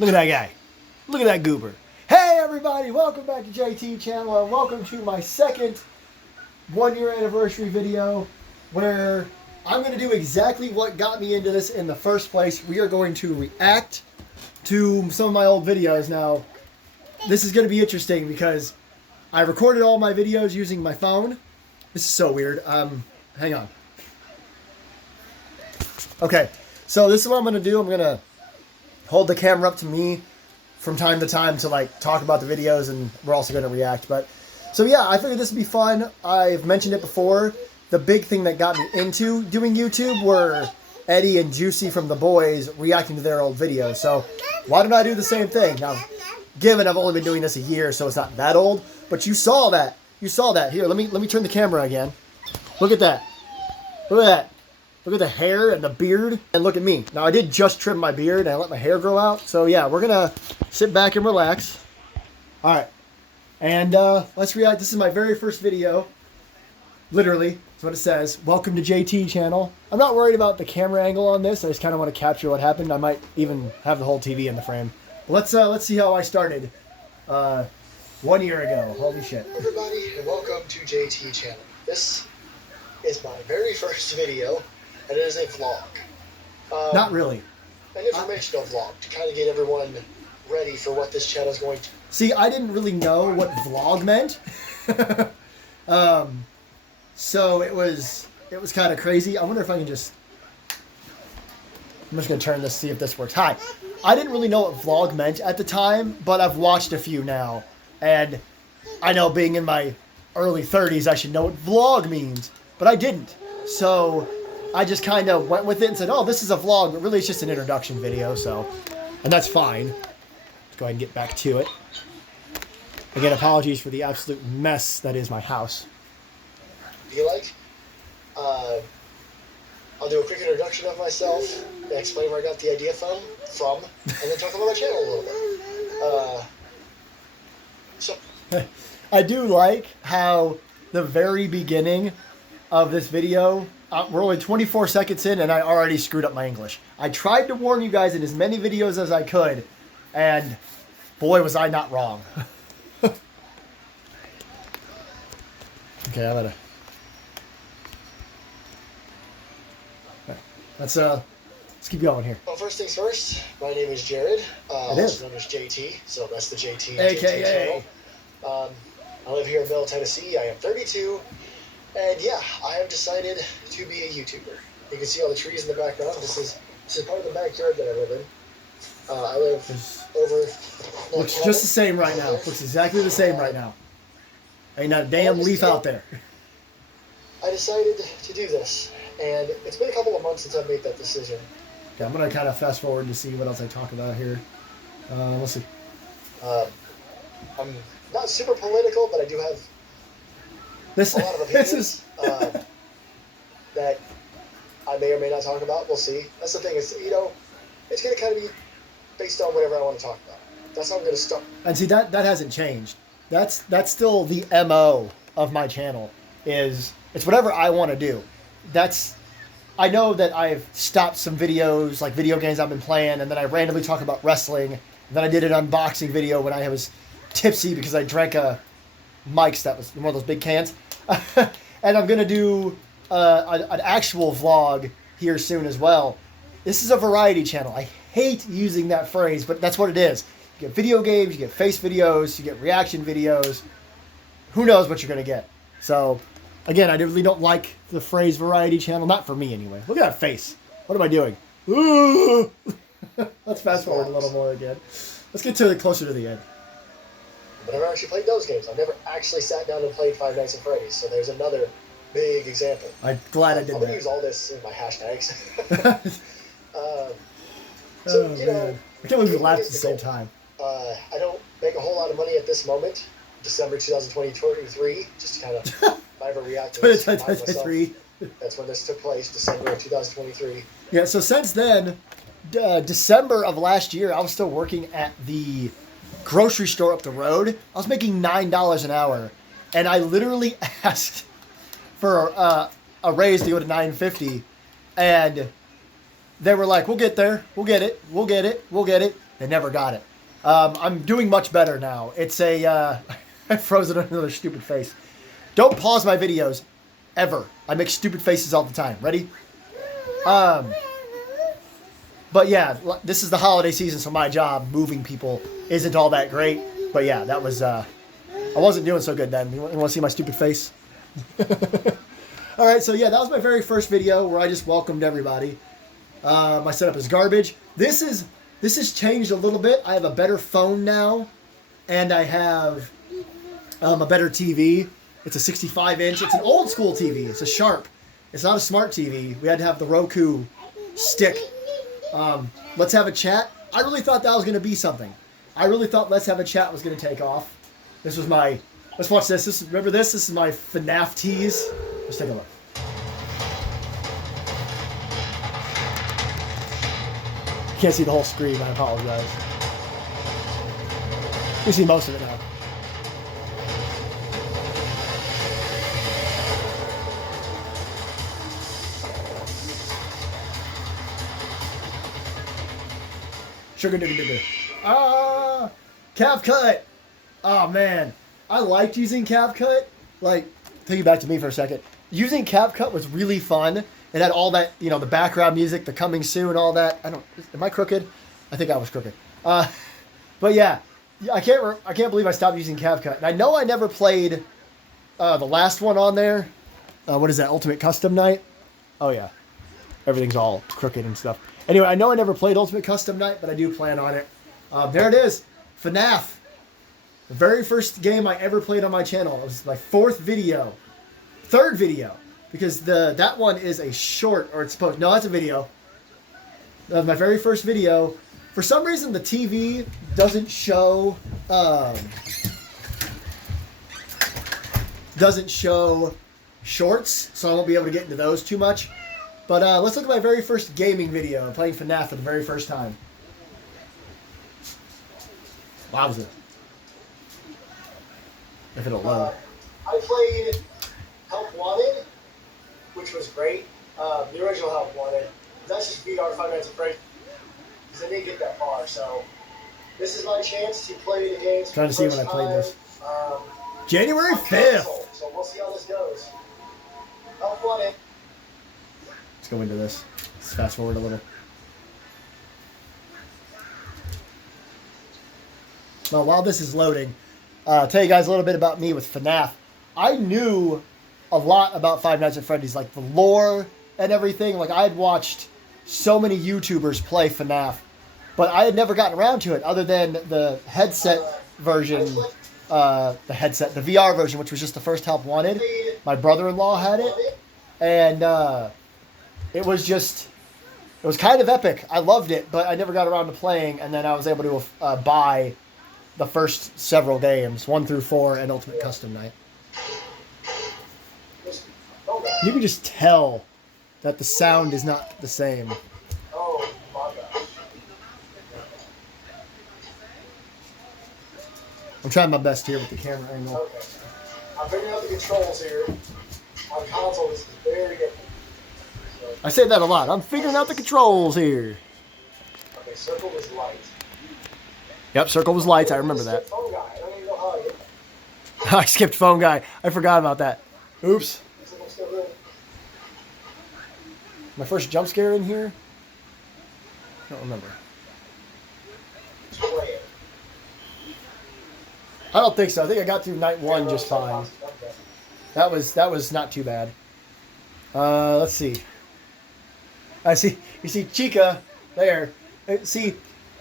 Look at that guy. Look at that goober. Hey everybody, welcome back to JT channel and welcome to my second 1 year anniversary video where I'm going to do exactly what got me into this in the first place. We are going to react to some of my old videos. Now, this is going to be interesting because I recorded all my videos using my phone. This is so weird. Hang on. Okay, so this is what I'm going to do. I'm going to hold the camera up to me from time to time to like talk about the videos, and we're also going to react. But so yeah, I figured this would be fun. I've mentioned it before. The big thing that got me into doing YouTube were Eddie and Juicy from The Boys reacting to their old videos. So why don't I do the same thing? Now, given I've only been doing this a year, so it's not that old, but you saw that. You saw that. Here, let me turn the camera again. Look at that. Look at that. Look at the hair and the beard, and look at me. Now, I did just trim my beard, and I let my hair grow out. So, yeah, we're going to sit back and relax. All right. And let's react. This is my very first video. Literally, that's what it says. Welcome to JT channel. I'm not worried about the camera angle on this. I just kind of want to capture what happened. I might even have the whole TV in the frame. But let's see how I started 1 year ago. Holy shit. Hello everybody, and welcome to JT channel. This is my very first video. And it is a vlog. Not really. An informational vlog to kind of get everyone ready for what this channel is going to. See, I didn't really know what vlog meant. So it was kind of crazy. I wonder if I can just... I'm just going to turn this, see if this works. Hi. I didn't really know what vlog meant at the time, but I've watched a few now. And I know being in my early 30s, I should know what vlog means. But I didn't. So I just kind of went with it and said, oh, this is a vlog, but really it's just an introduction video, so, and that's fine. Let's go ahead and get back to it. Again, apologies for the absolute mess that is my house. Be like, I'll do a quick introduction of myself, and explain where I got the idea from, and then talk about my channel a little bit. I do like how the very beginning of this video, we're only 24 seconds in and I already screwed up my English. I tried to warn you guys in as many videos as I could, and boy was I not wrong. Okay, I gotta... Let's keep going here. Well, first things first, my name is Jared, also known as JT, so that's the JT AKA. channel. I live here in Middle Tennessee. I am 32. And yeah, I have decided to be a YouTuber. You can see all the trees in the background. This is part of the backyard that I live in. I live over... Looks just the same right now. Looks exactly the same right now. Ain't not a damn leaf out there. I decided to do this, and it's been a couple of months since I made that decision. Okay, I'm going to kind of fast forward to see what else I talk about here. Let's see. I'm not super political, but I do have a lot of opinions that I may or may not talk about. We'll see. That's the thing. Is, you know, it's going to kind of be based on whatever I want to talk about. That's how I'm going to start. And see, that hasn't changed. That's still the MO of my channel. Is it's whatever I want to do. I know that I've stopped some videos, like video games I've been playing, and then I randomly talk about wrestling. And then I did an unboxing video when I was tipsy because I drank a Mike's, that was one of those big cans. And I'm going to do an actual vlog here soon as well. This is a variety channel. I hate using that phrase, but that's what it is. You get video games, you get face videos, you get reaction videos. Who knows what you're going to get. So, again, I really don't like the phrase variety channel. Not for me, anyway. Look at that face. What am I doing? Let's fast forward a little more again. Let's get closer to the end. I've never actually played those games. I've never actually sat down and played Five Nights at Freddy's, so there's another big example. I'm glad I did that. I'm going to use all this in my hashtags. You know, I can't believe we laughed at the same time. I don't make a whole lot of money at this moment, December 2023, just to kind of, if I ever react to this, that's when this took place, December of 2023. Yeah, so since then, December of last year, I was still working at the grocery store up the road. I was making $9 an hour, and I literally asked for a raise to go to $9.50, and they were like, "We'll get there, we'll get it, we'll get it, we'll get it." They never got it. I'm doing much better now. It's a... I froze it on another stupid face. Don't pause my videos. Ever. I make stupid faces all the time. Ready? But yeah, this is the holiday season, so my job, moving people, isn't all that great. But yeah, that was... I wasn't doing so good then. You want to see my stupid face? Alright, so yeah, that was my very first video where I just welcomed everybody. My setup is garbage. This has changed a little bit. I have a better phone now, and I have a better TV. It's a 65-inch. It's an old school TV. It's a Sharp. It's not a smart TV. We had to have the Roku stick. Let's Have a Chat. I really thought that was going to be something. I really thought Let's Have a Chat was going to take off. This was my... Let's watch this. Remember this? This is my FNAF tease. Let's take a look. Can't see the whole screen. I apologize. You see most of it now. Sugar Dugga Dugga. Ah! CapCut! Oh man. I liked using CapCut. Like, take you back to me for a second. Using CapCut was really fun. It had all that, you know, the background music, the coming soon, all that. Am I crooked? I think I was crooked. But yeah, I can't believe I stopped using CapCut. And I know I never played the last one on there. What is that, Ultimate Custom Night? Oh yeah. Everything's all crooked and stuff. Anyway, I know I never played Ultimate Custom Night, but I do plan on it. There it is. FNAF. The very first game I ever played on my channel. It was my third video. Because that one is a short, or it's supposed... No, that's a video. That was my very first video. For some reason, the TV doesn't show... doesn't show shorts, so I won't be able to get into those too much. But let's look at my very first gaming video, playing FNAF for the very first time. Wowza. If it'll load. I played Help Wanted, which was great. The original Help Wanted. That's just VR 5 Nights at Freddy's. Because I didn't get that far, so this is my chance to play the game. Trying to see when I played this. January 5th. So we'll see how this goes. Help Wanted. Let's go into this. Let's fast forward a little. Well, while this is loading, I'll tell you guys a little bit about me with FNAF. I knew a lot about Five Nights at Freddy's, like the lore and everything. Like, I had watched so many YouTubers play FNAF, but I had never gotten around to it other than the headset version, the VR version, which was just the first Help Wanted. My brother-in-law had it, and it was kind of epic. I loved it, but I never got around to playing, and then I was able to buy the first several games, 1 through 4, and Ultimate Custom Night. You can just tell that the sound is not the same. Oh my gosh. I'm trying my best here with the camera angle. Okay. I'm figuring out the controls here. On console, this is very different. So, I say that a lot. I'm figuring out the controls here. okay, circle was light. Yep, circle was lights. I remember that. Phone guy. I don't even know how I did. I skipped phone guy. I forgot about that. Oops. My first jump scare in here? I don't remember. I don't think so. I think I got through night 1 just fine. That was not too bad. Let's see. I see. You see Chica there. See,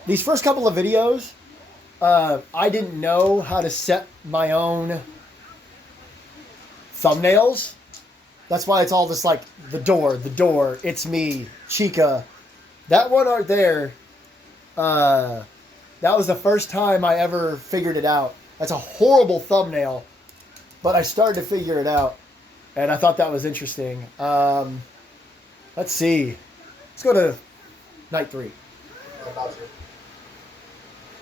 these first couple of videos, I didn't know how to set my own thumbnails. That's why it's all this like the door, it's me, Chica. That one right there, that was the first time I ever figured it out. That's a horrible thumbnail, but I started to figure it out, and I thought that was interesting. Let's see. Let's go to night 3.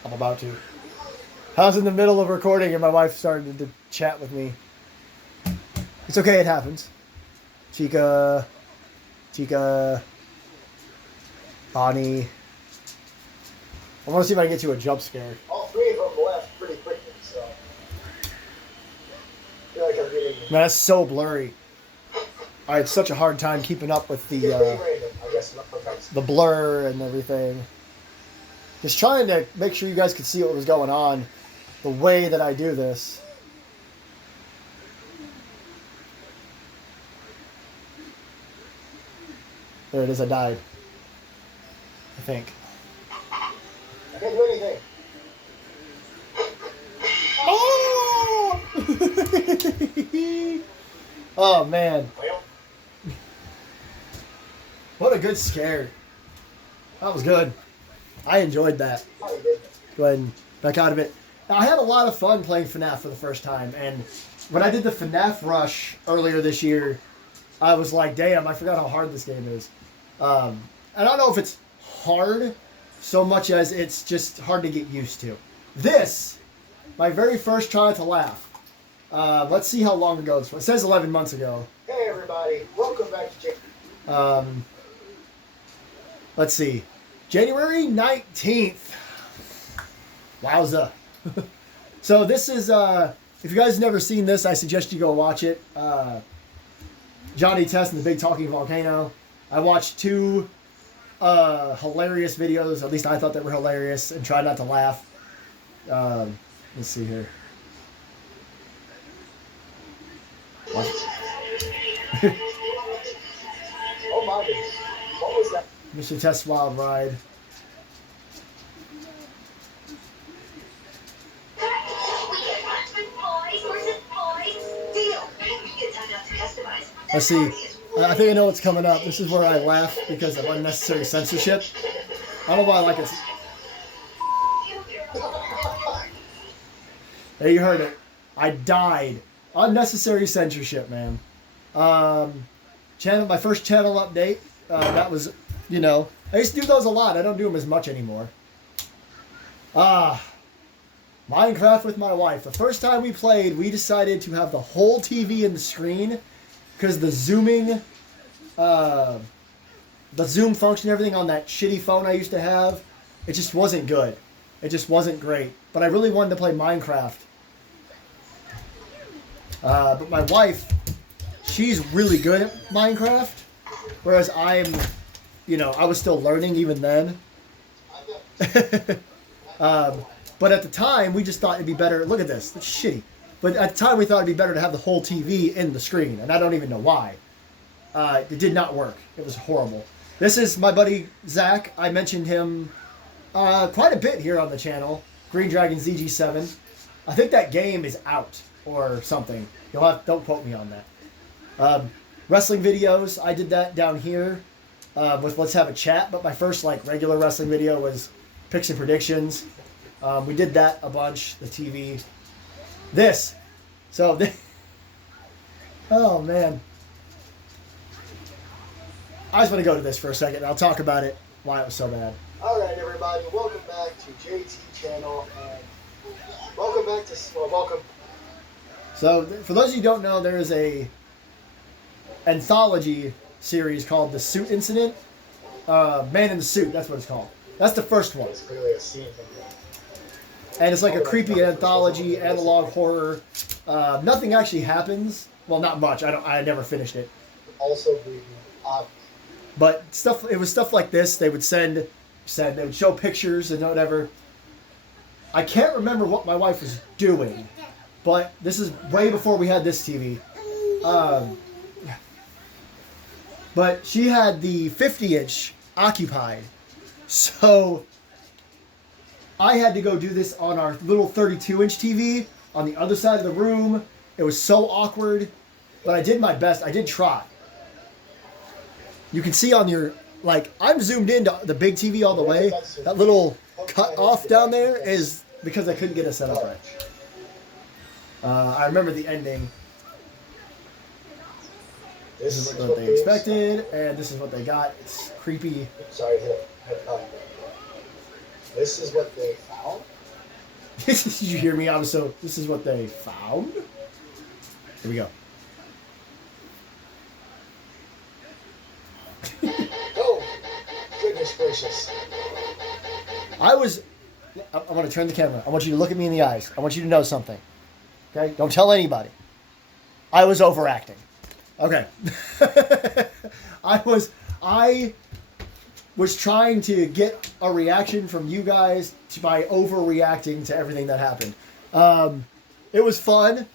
I'm about to. I was in the middle of recording and my wife started to chat with me. It's okay, it happens. Chica, Bonnie. I want to see if I can get you a jump scare. All three of them left pretty quickly, so. I feel like I'm getting. Man, that's so blurry. I had such a hard time keeping up with the random, I guess, the blur and everything. Just trying to make sure you guys could see what was going on the way that I do this. There it is, I died. I think. I can't do anything. Oh! Oh, man. Well. What a good scare. That was good. I enjoyed that. Oh, good. Go ahead and back out of it. I had a lot of fun playing FNAF for the first time, and when I did the FNAF Rush earlier this year, I was like, damn, I forgot how hard this game is. And I don't know if it's hard so much as it's just hard to get used to. This, my very first try to laugh. Let's see how long ago it's from. It says 11 months ago. Hey, everybody. Welcome back to Jake. Let's see. January 19th. Wowza. So this is, if you guys have never seen this, I suggest you go watch it. Johnny Test and the Big Talking Volcano. I watched two hilarious videos, at least I thought they were hilarious, and tried not to laugh. Let's see here. Oh my goodness. What was that? Mr. Test Wild Ride. Let's see. I think I know what's coming up. This is where I laugh because of unnecessary censorship. I don't know why I like it. There, you heard it. I died. Unnecessary censorship, man. My first channel update. That was, you know, I used to do those a lot. I don't do them as much anymore. Minecraft with my wife. The first time we played, we decided to have the whole TV in the screen because the zooming, the zoom function, everything on that shitty phone I used to have, it just wasn't good. It just wasn't great. But I really wanted to play Minecraft. But my wife, she's really good at Minecraft, whereas I'm, you know, I was still learning even then. But at the time, we just thought it'd be better. Look at this. It's shitty. But at the time, we thought it'd be better to have the whole TV in the screen, and I don't even know why. It did not work. It was horrible. This is my buddy Zach. I mentioned him quite a bit here on the channel. Green Dragon ZG7. I think that game is out or something. Don't quote me on that. Wrestling videos. I did that down here with Let's Have a Chat. But my first regular wrestling video was Picks and Predictions. We did that a bunch. The TV. This. So. Oh man. I just want to go to this for a second. I'll talk about it. Why it was so bad. All right, everybody. Welcome back to JT Channel, and welcome back to welcome. So, for those of you who don't know, there is a anthology series called The Suit Incident. Man in the Suit, that's what it's called. That's the first one. It's clearly a scene from there. And it's like a creepy anthology, analog horror. Nothing actually happens. Well, not much. I never finished it. Also breathing. But it was stuff like this. They would they would show pictures and whatever. I can't remember what my wife was doing, but this is way before we had this TV. But she had the 50-inch occupied, so I had to go do this on our little 32-inch TV on the other side of the room. It was so awkward, but I did my best. I did try. You can see on your, I'm zoomed into the big TV all the way. That little cut off down there is because I couldn't get it set up right. I remember the ending. This is what they expected, and this is what they got. It's creepy. Sorry, this is what they found? Did you hear me? This is what they found? Here we go. Oh, goodness gracious. to turn the camera. I want you to look at me in the eyes. I want you to know something. Okay? Don't tell anybody. I was overacting. Okay. I was trying to get a reaction from you guys by overreacting to everything that happened. It was fun,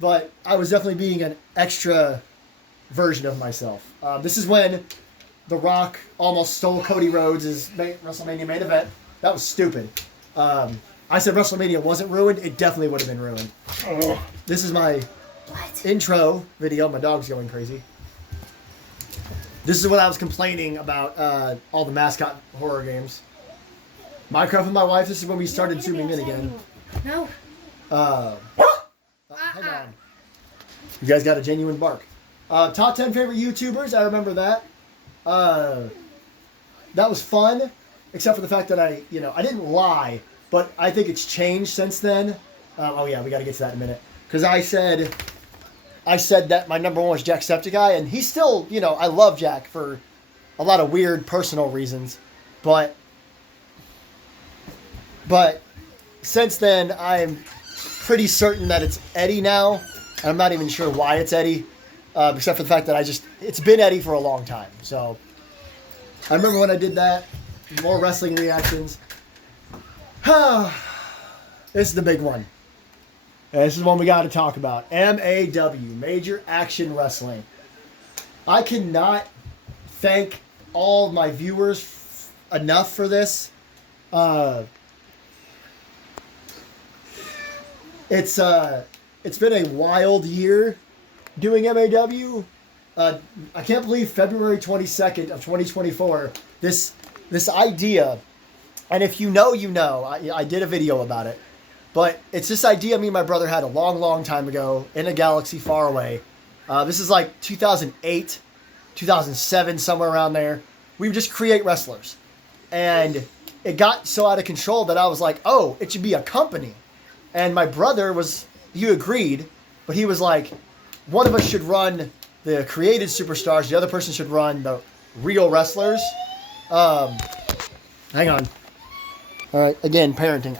but I was definitely being an extra version of myself. This is when The Rock almost stole Cody Rhodes' WrestleMania main event. That was stupid. I said WrestleMania wasn't ruined. It definitely would have been ruined. This is my intro video. My dog's going crazy. This is what I was complaining about all the mascot horror games. Minecraft with my wife. This is when we started zooming in again. No. Hang on. You guys got a genuine bark. Top 10 favorite YouTubers. I remember that. That was fun, except for the fact that I didn't lie, but I think it's changed since then. Oh yeah, we got to get to that in a minute. Because I said that my number one was Jacksepticeye, and he's still, I love Jack for a lot of weird personal reasons, but since then I'm pretty certain that it's Eddie now, and I'm not even sure why it's Eddie, except for the fact that it's been Eddie for a long time. So I remember when I did that. More wrestling reactions. This is the big one. This is one we got to talk about. MAW, Major Action Wrestling. I cannot thank all of my viewers enough for this. It's been a wild year doing MAW. I can't believe February 22nd of 2024, this idea, and if you know, I did a video about it, but it's this idea me and my brother had a long, long time ago in a galaxy far away. This is like 2008, 2007, somewhere around there. We would just create wrestlers. And it got so out of control that I was like, oh, it should be a company. And my brother he agreed, but he was like, one of us should run the created superstars, the other person should run the real wrestlers. Hang on. All right, again, parenting.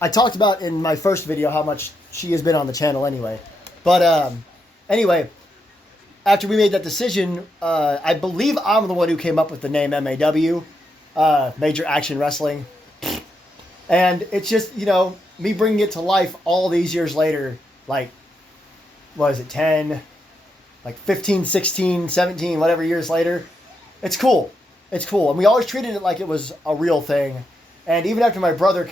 I talked about in my first video how much she has been on the channel anyway. But anyway, after we made that decision, I believe I'm the one who came up with the name MAW, Major Action Wrestling. And it's just, me bringing it to life all these years later, like, what is it, 10, like 15, 16, 17, whatever years later. It's cool. It's cool. And we always treated it like it was a real thing. And even after my brother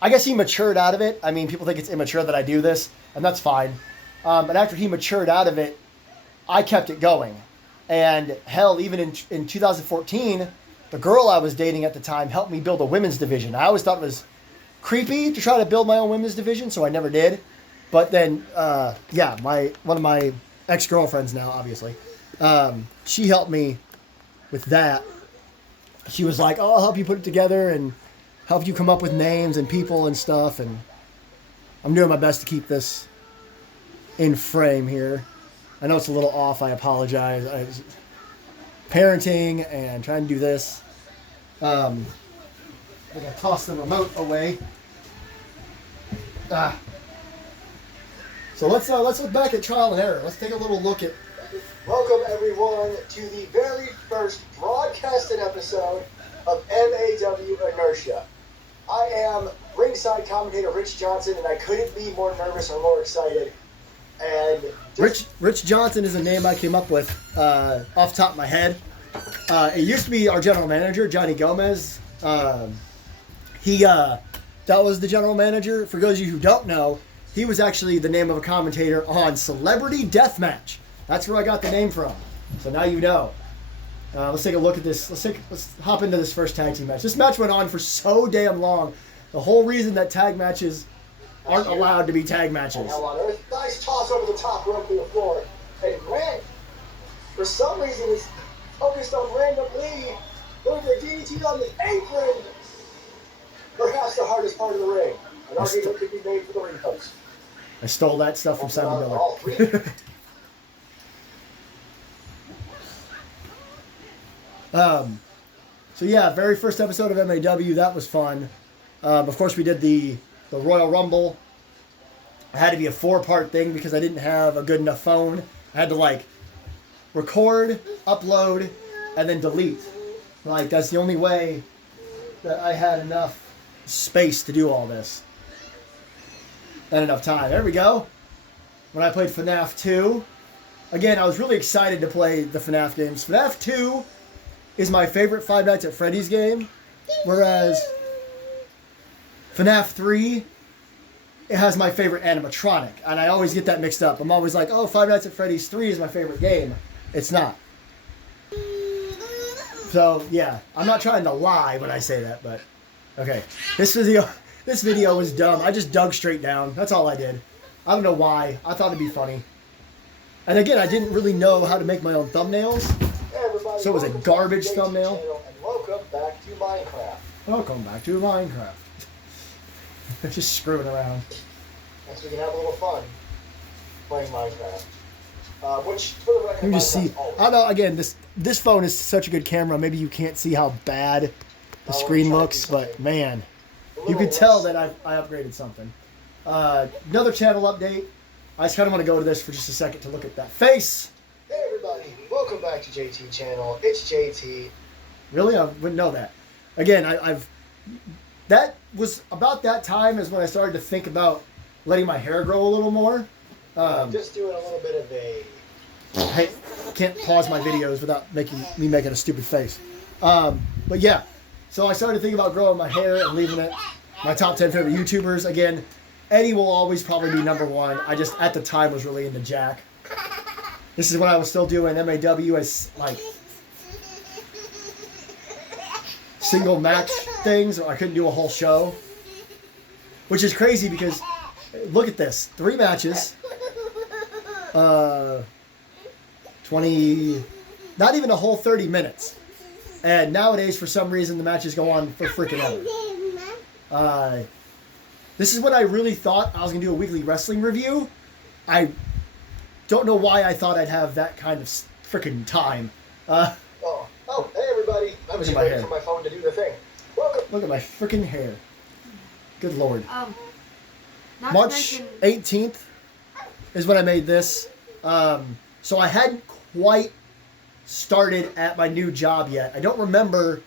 I guess he matured out of it. I mean, people think it's immature that I do this, and that's fine. But after he matured out of it, I kept it going. And hell, even in 2014, the girl I was dating at the time helped me build a women's division. I always thought it was creepy to try to build my own women's division, so I never did. But then, one of my ex-girlfriends now, obviously, she helped me with that. She was like, oh, I'll help you put it together and help you come up with names and people and stuff. And I'm doing my best to keep this in frame here. I know it's a little off. I apologize. Parenting and trying to do this. I think I tossed the remote away. So let's look back at trial and error. Let's take a little look at. Welcome everyone to the very first broadcasted episode of MAW Inertia. I am ringside commentator Rich Johnson, and I couldn't be more nervous or more excited. And Rich Johnson is a name I came up with off the top of my head. It used to be our general manager, Johnny Gomez. That was the general manager. For those of you who don't know, he was actually the name of a commentator on Celebrity Deathmatch. That's where I got the name from. So now you know. Let's take a look at this. Let's hop into this first tag team match. This match went on for so damn long. The whole reason that tag matches aren't allowed to be tag matches. Hell on earth. Nice toss over the top rope to the floor. And Grant, for some reason, is focused on randomly doing the DDT on the apron. Perhaps the hardest part of the ring. An argument could be made for the ring post. I stole that stuff from Simon Miller. So yeah, very first episode of MAW, that was fun. Of course, we did the Royal Rumble. It had to be a 4-part thing because I didn't have a good enough phone. I had to like record, upload, and then delete. Like that's the only way that I had enough space to do all this. And enough time. There we go. When I played FNAF 2. Again, I was really excited to play the FNAF games. FNAF 2 is my favorite Five Nights at Freddy's game. Whereas FNAF 3, it has my favorite animatronic. And I always get that mixed up. I'm always like, oh, Five Nights at Freddy's 3 is my favorite game. It's not. So, yeah. I'm not trying to lie when I say that, but... Okay. This video was dumb. I just dug straight down. That's all I did. I don't know why. I thought it'd be funny. And again, I didn't really know how to make my own thumbnails. Hey everybody, so it was a garbage thumbnail. And welcome back to Minecraft. Welcome back to Minecraft. Just screwing around. And so we can have a little fun playing Minecraft. Which, for the record, you just see. I know. Again, this phone is such a good camera. Maybe you can't see how bad the screen looks, but man, you could tell that I upgraded something. Another channel update. I just kind of want to go to this for just a second to look at that face. Hey everybody, welcome back to JT Channel. It's JT. Really? I wouldn't know that. Again, that was about that time is when I started to think about letting my hair grow a little more. I'm just doing a little bit of a... I can't pause my videos without making a stupid face. But yeah, so I started thinking about growing my hair and leaving it. My top 10 favorite YouTubers. Again, Eddie will always probably be number one. I just, at the time, was really into Jack. This is when I was still doing MAW as, like, single match things. Or I couldn't do a whole show. Which is crazy because, look at this. 3 matches. 20... Not even a whole 30 minutes. And nowadays, for some reason, the matches go on for freaking ever. This is when I really thought I was going to do a weekly wrestling review. I don't know why I thought I'd have that kind of freaking time. Hey everybody. I was waiting for my phone to do the thing. Welcome. Look at my freaking hair. Good Lord. March 18th is when I made this. So I hadn't quite started at my new job yet. I don't remember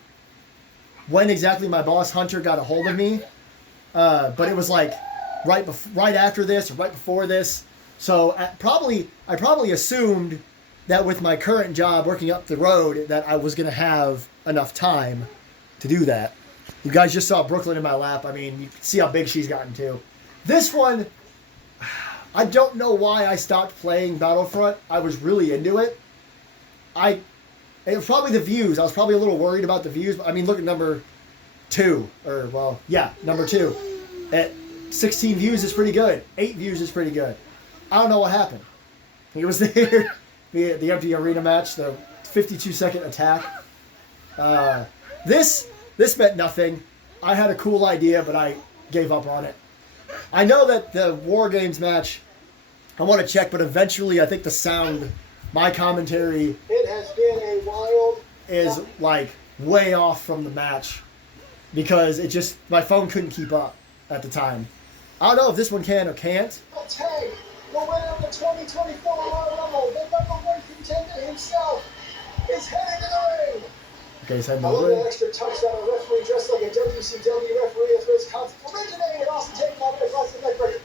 when exactly my boss Hunter got a hold of me. But it was like right after this, or right before this. So I probably assumed that with my current job working up the road that I was going to have enough time to do that. You guys just saw Brooklyn in my lap. I mean, you can see how big she's gotten too. This one, I don't know why I stopped playing Battlefront. I was really into it. It was probably the views. I was probably a little worried about the views. But I mean, look at number 2. Number 2. At 16 views is pretty good. 8 views is pretty good. I don't know what happened. It was there. the empty arena match, the 52-second attack. This meant nothing. I had a cool idea, but I gave up on it. I know that the War Games match, I want to check, but eventually I think the sound, my commentary... It has been a while... ...is like way off from the match. Because my phone couldn't keep up at the time. I don't know if this one can or can't. Hey, the winner of the 2024 Royal Rumble, the #1 contender himself, is heading to the ring. Okay, he's heading to I the love ring. the extra touchdown, a referee dressed like a WCW referee as his concept originating in Austin, taking on the classic neck breaker.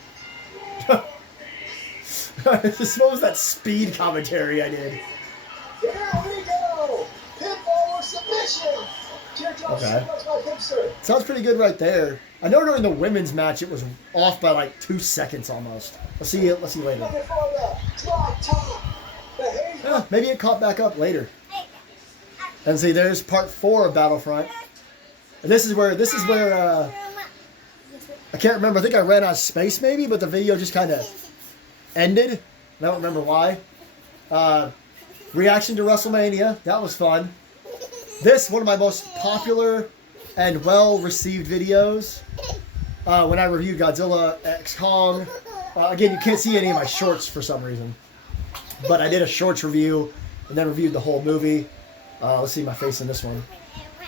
What was that speed commentary I did? Here we go! Pinfall or submission! Okay. Sounds pretty good right there. I know during the women's match it was off by like 2 seconds almost. Let's see later. Yeah, maybe it caught back up later. And see, there's part 4 of Battlefront. And this is where I can't remember. I think I ran out of space maybe, but the video just kind of ended. I don't remember why. Reaction to WrestleMania. That was fun. This, one of my most popular and well-received videos. When I reviewed Godzilla x Kong. Again, you can't see any of my shorts for some reason. But I did a shorts review and then reviewed the whole movie. Let's see my face in this one.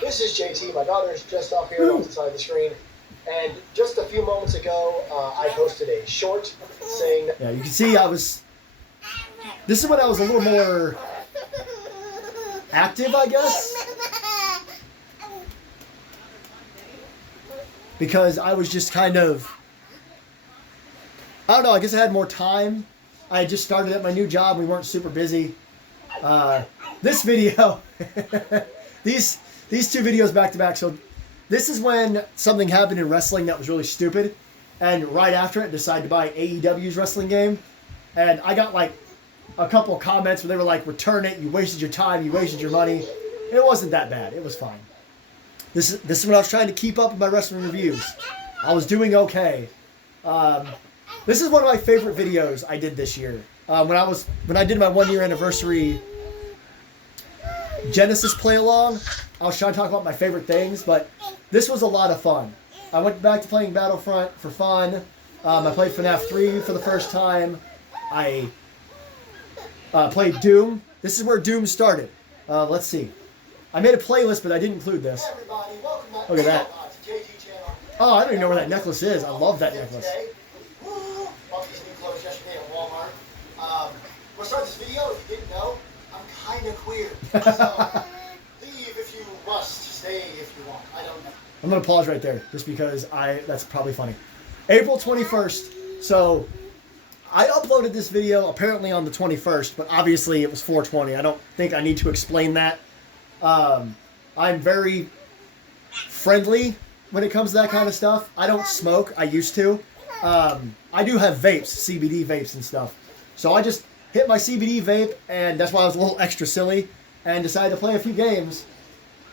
This is JT. My daughter's just up here on the side of the screen. few moments ago, I posted a short saying... Yeah, you can see this is when I was a little more active, I guess. Because I was just kind of... I don't know, I guess I had more time. I had just started at my new job. We weren't super busy. This video... these two videos back to back. So this is when something happened in wrestling that was really stupid. And right after it, decided to buy AEW's wrestling game. And I got like a couple of comments where they were like, return it, you wasted your time, you wasted your money. It wasn't that bad. It was fine. This is when I was trying to keep up with my wrestling reviews. I was doing okay. This is one of my favorite videos I did this year. When I did my 1 year anniversary Genesis play along, I was trying to talk about my favorite things, but this was a lot of fun. I went back to playing Battlefront for fun. I played FNAF 3 for the first time. I played Doom. This is where Doom started. Let's see. I made a playlist, but I didn't include this. Hey everybody, welcome back Look at that. to KG Channel. Oh, I don't even know where that necklace is. I love that necklace. Today, bought these new clothes yesterday at Walmart. We'll start this video. If you didn't know, I'm kind of queer. So leave if you must, stay if you want. I don't know. I'm going to pause right there just because that's probably funny. April 21st. So I uploaded this video apparently on the 21st, but obviously it was 420. I don't think I need to explain that. I'm very friendly when it comes to that kind of stuff. I don't smoke. I used to. I do have vapes, CBD vapes and stuff. So I just hit my CBD vape, and that's why I was a little extra silly, and decided to play a few games.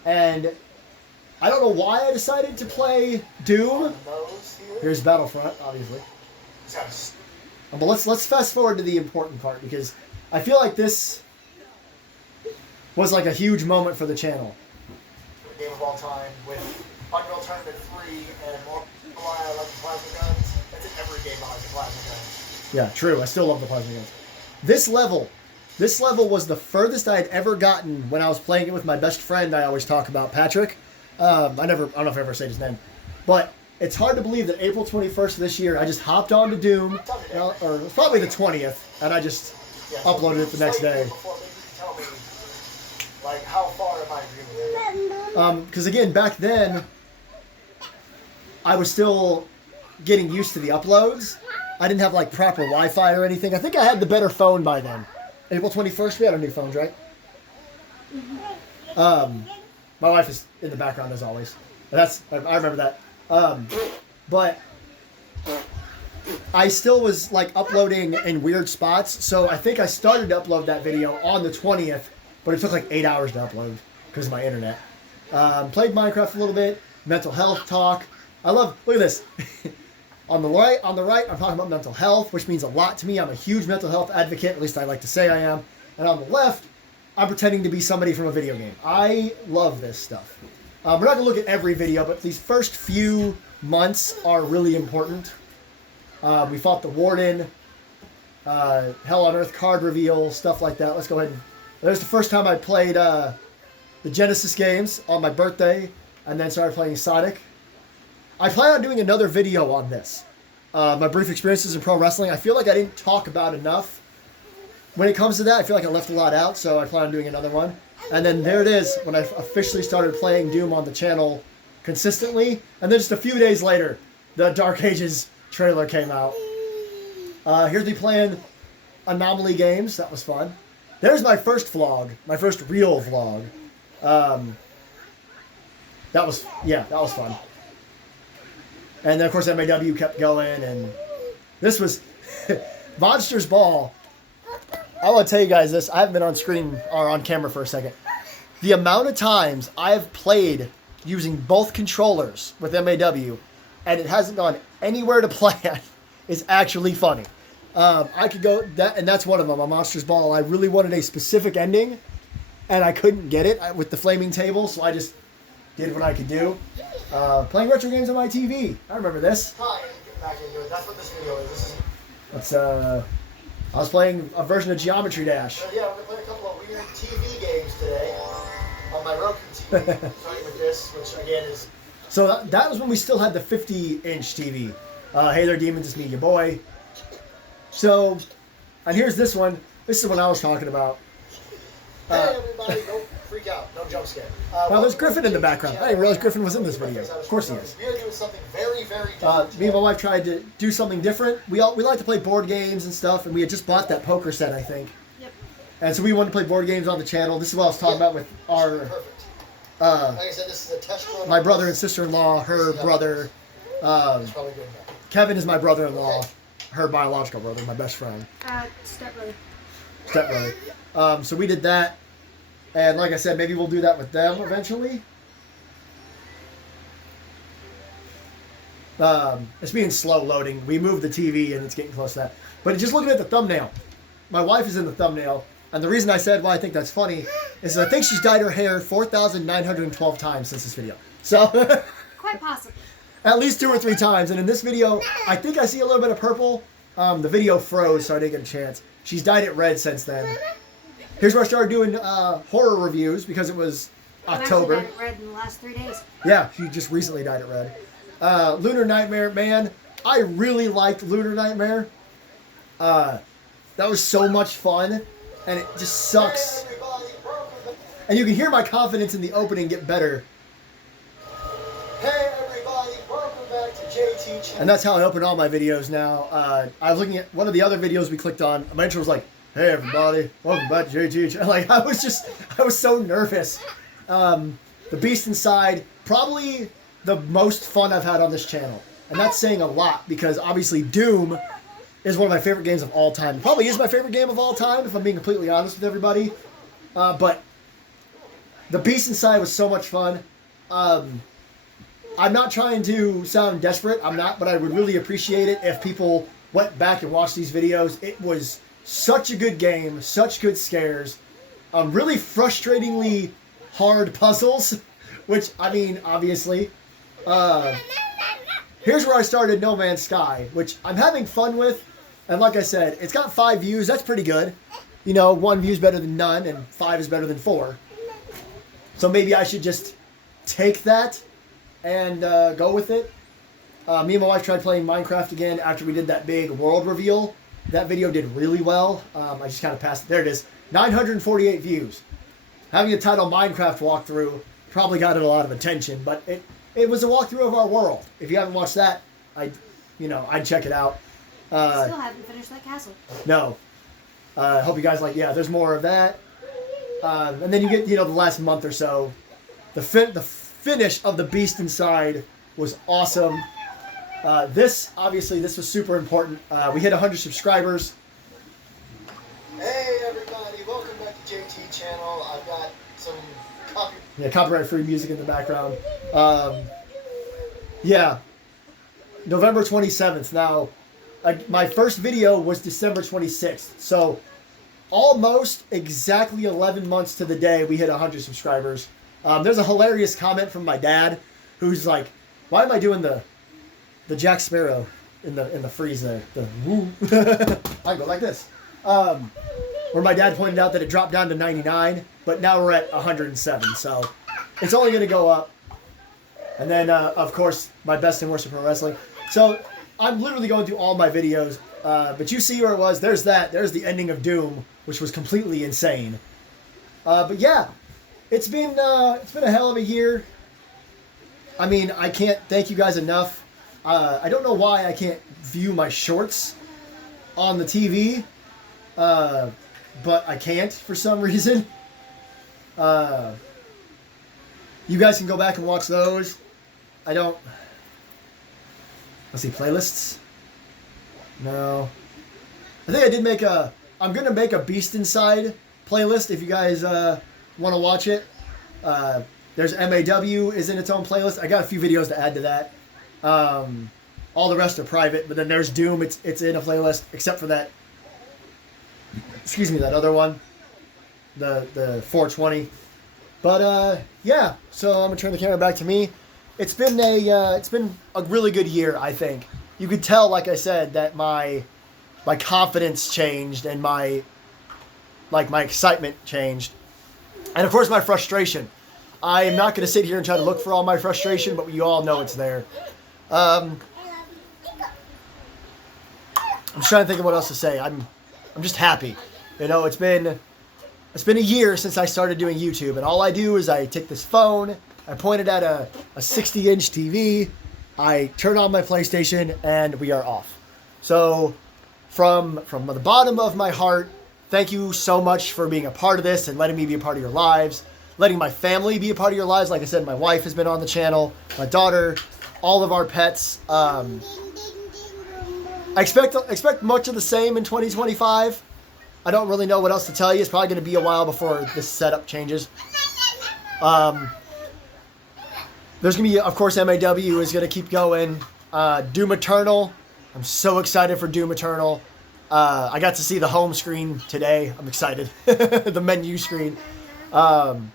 And I don't know why I decided to play Doom. Here's Battlefront, obviously. But let's fast forward to the important part, because I feel like this was like a huge moment for the channel. Game of all time with Unreal Tournament 3 and more. I like the plasma guns. That's in every game I like the plasma guns. Yeah, true. I still love the plasma guns. This level was the furthest I had ever gotten when I was playing it with my best friend. I always talk about Patrick. I don't know if I ever say his name, but it's hard to believe that April 21st of this year, I just hopped onto Doom, or it was probably the 20th, and I just uploaded it the next day. Tell me, like, how far am I really? Because again, back then, I was still getting used to the uploads. I didn't have like proper Wi-Fi or anything. I think I had the better phone by then. April 21st, we had our new phones, right? My wife is in the background as always. I remember that. But I still was like uploading in weird spots. So I think I started to upload that video on the 20th, but it took like 8 hours to upload because of my internet. Played Minecraft a little bit, mental health talk. Look at this. On the right, I'm talking about mental health, which means a lot to me. I'm a huge mental health advocate, at least I like to say I am. And on the left, I'm pretending to be somebody from a video game. I love this stuff. We're not going to look at every video, but these first few months are really important. We fought the Warden, Hell on Earth card reveal, stuff like that. Let's go ahead and... There's the first time I played the Genesis games on my birthday, and then started playing Sonic. I plan on doing another video on this. My brief experiences in pro wrestling. I feel like I didn't talk about enough. When it comes to that, I feel like I left a lot out, so I plan on doing another one. And then there it is, when I officially started playing Doom on the channel consistently. And then just a few days later, the Dark Ages trailer came out. Here's me playing Anomaly games. That was fun. There's my first vlog, my first real vlog. That was fun. And then, of course, MAW kept going, and this was Monsters Ball. I want to tell you guys this. I haven't been on screen or on camera for a second. The amount of times I've played using both controllers with MAW, and it hasn't gone anywhere to plan, is actually funny. I could go that, and that's one of them. On Monsters Ball, I really wanted a specific ending, and I couldn't get it with the flaming table, so I just did what I could do. Playing retro games on my TV. I remember this. Hi, get back into it. That's what this video is. I was playing a version of Geometry Dash. Yeah, we're going to play a couple of weird TV games today on my Roku TV. Starting with this, which again is So that was when we still had the 50-inch TV. Hey there, demons, it's me, your boy. So, and here's this one. This is what I was talking about. Hey everybody, don't freak out. No jump scare. Well, there's Griffin in the background. I didn't realize Griffin was in this video. Of course he is. We are doing something very, very different. Me and my wife tried to do something different. We like to play board games and stuff, and we had just bought that poker set, I think. Yep. And so we wanted to play board games on the channel. This is what I was talking about with our... Perfect. Like I said, this is a test run. My brother and sister-in-law, her brother... It's probably good enough. Kevin is my brother-in-law, her biological brother, my best friend. Stepbrother. Stepbrother. So we did that. And like I said, maybe we'll do that with them eventually. It's being slow loading. We moved the TV and it's getting close to that. But just looking at the thumbnail, my wife is in the thumbnail. And the reason I said why I think that's funny is I think she's dyed her hair 4,912 times since this video. So Quite possibly. at least 2 or 3 times. And in this video, I think I see a little bit of purple. The video froze, so I didn't get a chance. She's dyed it red since then. Here's where I started doing horror reviews because it was October. I've actually dyed it red in the last 3 days. Yeah, she just recently dyed it red. Lunar Nightmare, man, I really liked Lunar Nightmare. That was so much fun, and it just sucks. And you can hear my confidence in the opening get better. Hey everybody, welcome back to JT Channel. And that's how I open all my videos now. I was looking at one of the other videos we clicked on. My intro was like, hey everybody, welcome back to JT. Like I was so nervous. The Beast Inside, probably the most fun I've had on this channel. And that's saying a lot because obviously Doom is one of my favorite games of all time. It probably is my favorite game of all time if I'm being completely honest with everybody. But the Beast Inside was so much fun. I'm not trying to sound desperate. I'm not, but I would really appreciate it if people went back and watched these videos. It was such a good game, such good scares, really frustratingly hard puzzles, which, I mean, obviously. Here's where I started No Man's Sky, which I'm having fun with, and like I said, it's got 5 views, that's pretty good. You know, 1 view is better than none, and 5 is better than 4. So maybe I should just take that and go with it. Me and my wife tried playing Minecraft again after we did that big world reveal. That video did really well. I just kind of passed it. There it is. 948 views. Having a title Minecraft walkthrough probably got it a lot of attention, but it was a walkthrough of our world. If you haven't watched that, I'd check it out. Still haven't finished that castle. No. I hope you guys like, yeah, there's more of that. And then you get, the last month or so. The finish of the Beast Inside was awesome. This was super important. We hit 100 subscribers. Hey everybody, welcome back to JT Channel. I've got some copyright-free music in the background. November 27th. Now, my first video was December 26th. So, almost exactly 11 months to the day we hit 100 subscribers. There's a hilarious comment from my dad who's like, why am I doing the Jack Sparrow in the freeze there? The woo. I go like this. Where my dad pointed out that it dropped down to 99, but now we're at 107. So it's only going to go up. And then, of course, my best and worst of pro wrestling. So I'm literally going through all my videos. But you see where it was. There's that. There's the ending of Doom, which was completely insane. But yeah, it's been a hell of a year. I mean, I can't thank you guys enough. I don't know why I can't view my shorts on the TV, but I can't for some reason. You guys can go back and watch those. Let's see, playlists? No. I think I did I'm going to make a Beast Inside playlist if you guys want to watch it. There's MAW is in its own playlist. I got a few videos to add to that. All the rest are private, but then there's Doom. It's in a playlist, except for that. Excuse me, that other one, the 420. But yeah. So I'm gonna turn the camera back to me. It's been a really good year. I think you could tell, like I said, that my confidence changed and my excitement changed, and of course my frustration. I am not going to sit here and try to look for all my frustration, but you all know it's there. I'm just trying to think of what else to say. I'm just happy. You know, it's been a year since I started doing YouTube, and all I do is I take this phone, I point it at a 60-inch TV, I turn on my PlayStation, and we are off. So, from the bottom of my heart, thank you so much for being a part of this and letting me be a part of your lives, letting my family be a part of your lives. Like I said, my wife has been on the channel, my daughter, all of our pets. I expect much of the same in 2025. I don't really know what else to tell you. It's probably going to be a while before this setup changes. There's going to be, of course, MAW is going to keep going. Doom Eternal. I'm so excited for Doom Eternal. I got to see the home screen today. I'm excited. The menu screen. And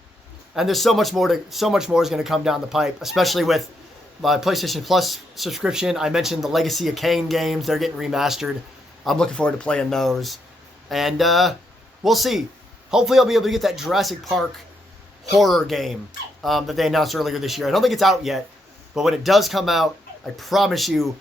there's so much more is going to come down the pipe, especially with my PlayStation Plus subscription. I mentioned the Legacy of Kain games. They're getting remastered. I'm looking forward to playing those. And we'll see. Hopefully I'll be able to get that Jurassic Park horror game that they announced earlier this year. I don't think it's out yet, but when it does come out, I promise you,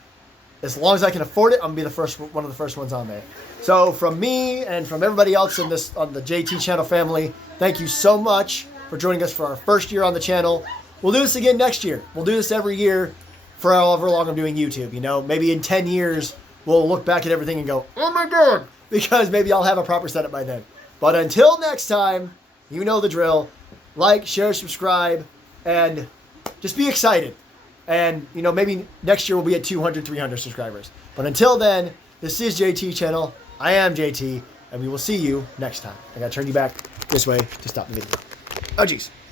as long as I can afford it, I'm going to be one of the first ones on there. So from me and from everybody else on the JT channel family, thank you so much for joining us for our first year on the channel. We'll do this again next year. We'll do this every year for however long I'm doing YouTube. You know, maybe in 10 years, we'll look back at everything and go, oh my God, because maybe I'll have a proper setup by then. But until next time, you know the drill. Like, share, subscribe, and just be excited. And, you know, maybe next year we'll be at 200, 300 subscribers. But until then, this is JT Channel. I am JT, and we will see you next time. I gotta turn you back this way to stop the video. Oh, geez.